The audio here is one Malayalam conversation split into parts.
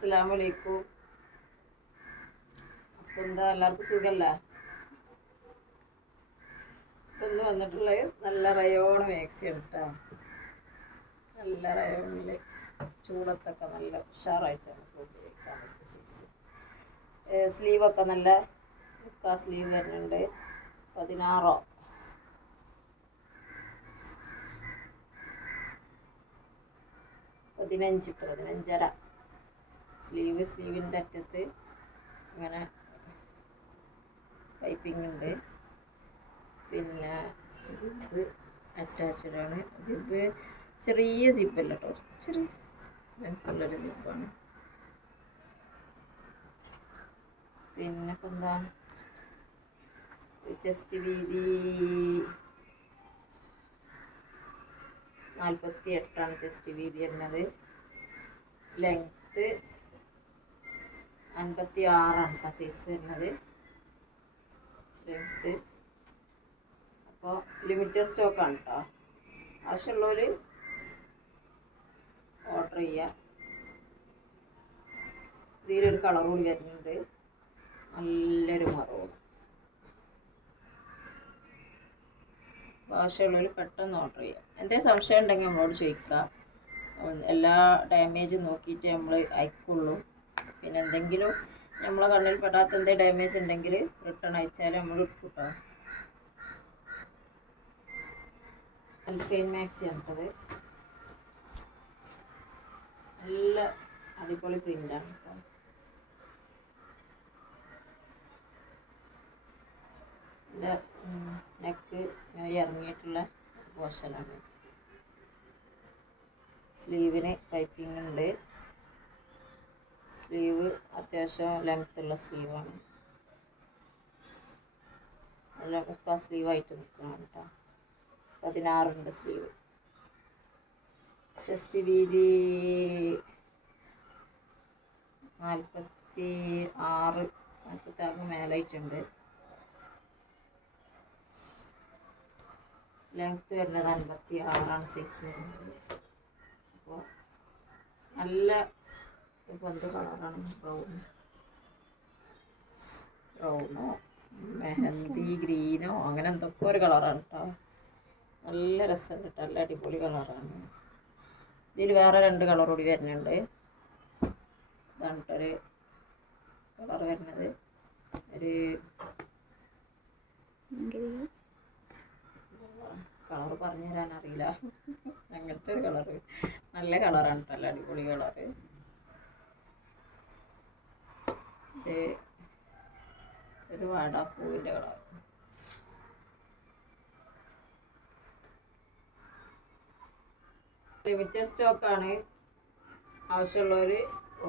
അസ്സലാമലൈക്കും. അപ്പം എന്താ എല്ലാവർക്കും വന്നിട്ടുള്ളത് നല്ല കേട്ടോ നല്ല ചൂടത്തൊക്കെ നല്ല സ്ലീവൊക്കെ നല്ല മുക്കാ സ്ലീവ് വരുന്നുണ്ട്. പതിനാറോ. പതിനഞ്ച് പതിനഞ്ചര. സ്ലീവ് സ്ലീവിന്റെ അറ്റത്ത് ഇങ്ങനെ പൈപ്പിംഗ് ഉണ്ട്. പിന്നെ ജിബ് അറ്റാച്ച്ഡ് ആണ്. ജിബ് ചെറിയ ജിബല്ല കേട്ടോ ചെറിയ ലെങ്ത്തുള്ളൊരു ജിബാണ് പിന്നെ ഇപ്പം എന്താ? ചെസ്റ്റ് വീതി നാൽപ്പത്തി എട്ടാണ് ചെസ്റ്റ് വീതി എന്നത് ലെങ്ത്ത് അൻപത്തി ആറാണ് കേട്ടോ സൈസ് വരുന്നത് ലെങ്ത്ത് അപ്പോൾ ലിമിറ്റഡ് സ്റ്റോക്കാണ് കേട്ടോ ആവശ്യമുള്ളവർ ഓർഡർ ചെയ്യുക ഇതിലൊരു കളർ കൂടി വരുന്നുണ്ട്. നല്ലൊരു മറവും. ആവശ്യമുള്ളവർ പെട്ടെന്ന് ഓർഡർ ചെയ്യുക എന്തെങ്കിലും സംശയം ഉണ്ടെങ്കിൽ നമ്മളോട് ചോദിക്കുക എല്ലാ ഡാമേജ് നോക്കിയിട്ട് നമ്മൾ അയക്കുള്ളൂ. പിന്നെ എന്തെങ്കിലും നമ്മളെ കണ്ണിൽ പെടാത്ത എന്തെങ്കിലും ഡാമേജ് ഉണ്ടെങ്കിൽ റിട്ടേൺ അയച്ചാൽ നമ്മൾ എടുക്കും കേട്ടോ അൽഫൈൻ മാക്സി ആണത് നല്ല അടിപൊളി പ്രിന്റാണ് കേട്ടോ ഇതിന്റെ നെക്ക് ഇറങ്ങിയിട്ടുള്ള പോർഷനാണ് സ്ലീവിന് പൈപ്പിംഗ് ഉണ്ട്. സ്ലീവ് അത്യാവശ്യം ലെങ്ത്തുള്ള സ്ലീവാണ് നല്ല മുക്കാൽ സ്ലീവായിട്ട് നിൽക്കുന്നു കേട്ടോ. പതിനാറുണ്ട് സ്ലീവ് ചെസ്റ്റ് വീതി നാൽപ്പത്തി ആറ് നാൽപ്പത്തി ആറിന് മേലായിട്ടുണ്ട്. ലെങ്ത്ത് വരുന്നത് അൻപത്തി ആറാണ് സൈസ് വരുന്നത്. അപ്പോൾ നല്ല ഇപ്പോൾ എന്ത് കളറാണ്? ബ്രൗൺ. ബ്രൗണോ? മെഹന്തി ഗ്രീനോ? അങ്ങനെ എന്തൊക്കെ ഒരു കളറാണ് കേട്ടോ നല്ല രസമുണ്ട് കേട്ടോ നല്ല അടിപൊളി കളറാണ്. ഇതിൽ വേറെ രണ്ട് കളർ കൂടി വരുന്നുണ്ട്. ഇതാണ് ഒരു കളർ വരുന്നത്. ഒരു കളർ പറഞ്ഞു തരാൻ അറിയില്ല അങ്ങനത്തെ ഒരു കളറ്. നല്ല കളറാണ് കേട്ടോ അടിപൊളി കളറ്. ഇത് ഒരു വാടാപ്പൂവിന്റെ കളർ ലിമിറ്റഡ് സ്റ്റോക്കാണ് ആവശ്യമുള്ളവർ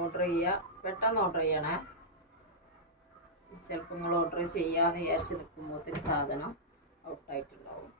ഓർഡർ ചെയ്യുക. പെട്ടെന്ന് ഓർഡർ ചെയ്യണേ. ചിലപ്പോൾ നിങ്ങൾ ഓർഡർ ചെയ്യാമെന്ന് വിചാരിച്ച് നിൽക്കുമ്പോഴത്തേന് സാധനം ഔട്ടായിട്ടുണ്ടാവും